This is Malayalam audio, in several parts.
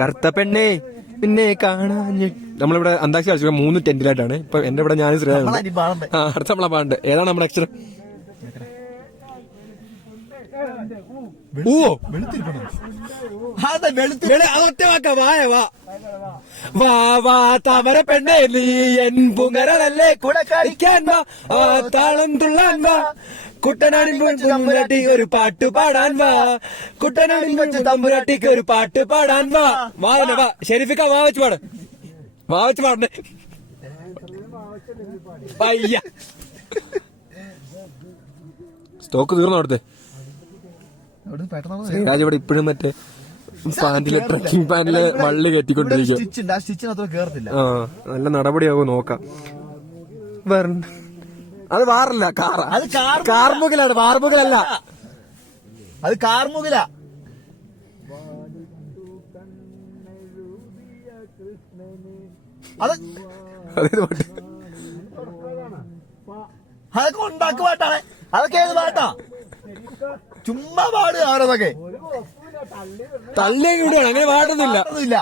കറുത്ത പെണ്ണേ പിന്നെ കാണാഞ്ഞ് നമ്മളിവിടെ അന്താക്ഷരി കളിച്ചു 3 ടെന്റിലായിട്ടാണ് ഇപ്പൊ എന്റെ ഇവിടെ ഞാൻ അടുത്ത നമ്മളെ പാണ്ട് ഏതാണ് നമ്മുടെ അക്ഷരം ഒറ്റ വാക്ക വായ വാ വാ വാ താമര പെണ്ണേ നീ എൻ പുങ്ങരല്ലേ കൂടെ കളിക്കാൻ വാ താളം തുള്ളാൻ വാ കുട്ടനാടിൻ തമ്പുരാട്ടി ഒരു പാട്ട് പാടാൻ വാ കുട്ടനാടിൻ തമ്പുരാട്ടിക്ക് ഒരു പാട്ട് പാടാൻ വാ വായന വാ ഷെരീഫിക്ക വാ വെച്ച് പാട് വാ വെച്ച് പാടണേ പയ്യ സ്റ്റോക്ക് തീർന്നു അവിടുത്തെ ശ്രീരാജ് ഇവിടെ ഇപ്പോഴും മറ്റേ പാന്റില് ട്രക്കിംഗ് പാന്റില് വള്ളി കെട്ടിക്കൊണ്ടിരിക്കും. ആ നല്ല നടപടിയാകും നോക്കാം. അത് വാറല്ല കാർമുകിലാണ് വാർമുകിലല്ല അത് കാർമുകില. അതൊക്കെ ഉണ്ടാക്ക് പാട്ടാണ്. അതൊക്കെ ഏത് പാട്ടാ? ചുമ്മാ പാട് ആരതൊക്കെ തള്ളിയും കൂടിയാണ് അങ്ങനെ പാട്ടൊന്നുമില്ല.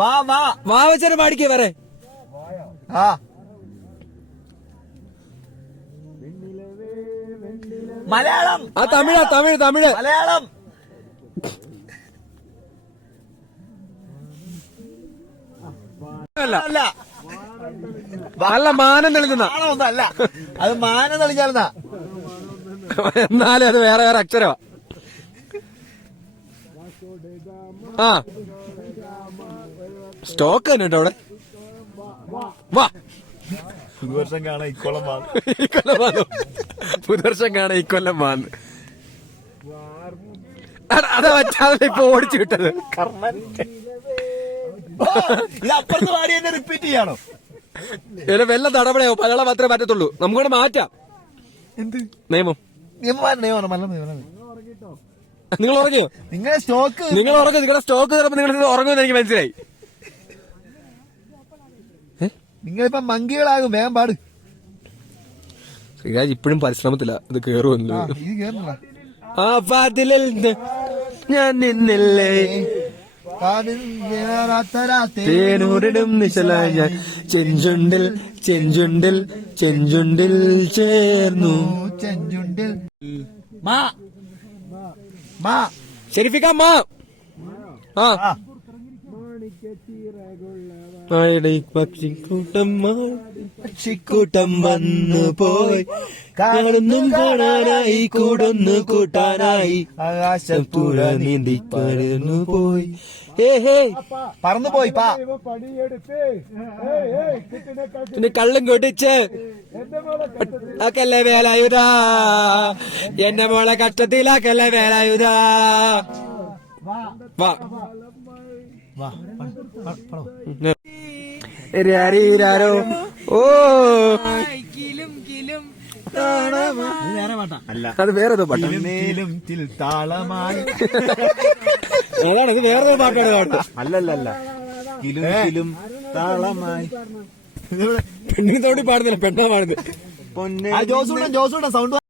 വാ വാ വാ വെച്ചാൽ പാടിക്കേ വരെ. ആ മലയാളം. ആ തമിഴ് മലയാളം. അല്ല മാനം തെളിഞ്ഞ ഒന്നല്ല, അത് മാനം തെളിഞ്ഞാലെന്നാ. എന്നാലും അത് വേറെ അക്ഷരമാ. ആ സ്റ്റോക്ക് തന്നെ കേട്ടോ അവിടെ. വാ പുതുവർഷം കാണാൻ ഇക്കൊല്ലം വാന്ന് അതാ പറ്റാതെ ഇപ്പൊ ഓടിച്ചു വിട്ടത്. ഇത് അപ്പുറത്ത് പാടി തന്നെ റിപ്പീറ്റ് ചെയ്യണോ? വെല്ല തടപടയോ മലയാളം മാത്രമേ പറ്റത്തുള്ളൂ. നമുക്കൂടെ മാറ്റാം. എന്ത് നിയമം നിങ്ങൾ ഉറങ്ങിയോ? നിങ്ങളുടെ സ്റ്റോക്ക് നിങ്ങളുടെ സ്റ്റോക്ക് ചിലപ്പോൾ നിങ്ങൾ ഉറങ്ങുമെന്ന് എനിക്ക് മനസ്സിലായി. നിങ്ങളിപ്പോ മങ്കികളാകും. വേഗം പാട്. ശ്രീരാജ് ഇപ്പോഴും പരിശ്രമത്തില്ല ഇത് കേറുമല്ലോ. ആ പാതിലിൽ ഞാൻ നിന്നില്ലേ തേനൂരിടും നിശലായി ഞാൻ ചെഞ്ചുണ്ടിൽ ചേർന്നു ഷെരീഫിക്ക മാ. ആ പക്ഷിക്കൂട്ടം വന്നു പോയി കാണുന്നും കാണാനായി കൂടൊന്നു കൂട്ടാനായി ആകാശപ്പുഴ നീന്തി പറന്നു പോയി. പറന്നുപോയി പിന്നെ കള്ളും കൊടിച്ച് ആക്കല്ലേ വേലായുധാ എന്റെ മോളെ കഷ്ടത്തിലാക്കല്ലേ വേലായുധാ. വാ രാരോ ഓ അത് വേറെ പാട്ടാണ്. ഏതാണ് ഇത്? വേറെ പാട്ടാണ് പാട്ട്. അല്ലല്ല കിലും താളമായി. പെണ്ണിനോടി പാടുന്നില്ല, പെണ്ണാ പാടുന്നത്. ജോസൂടെ സൗണ്ട്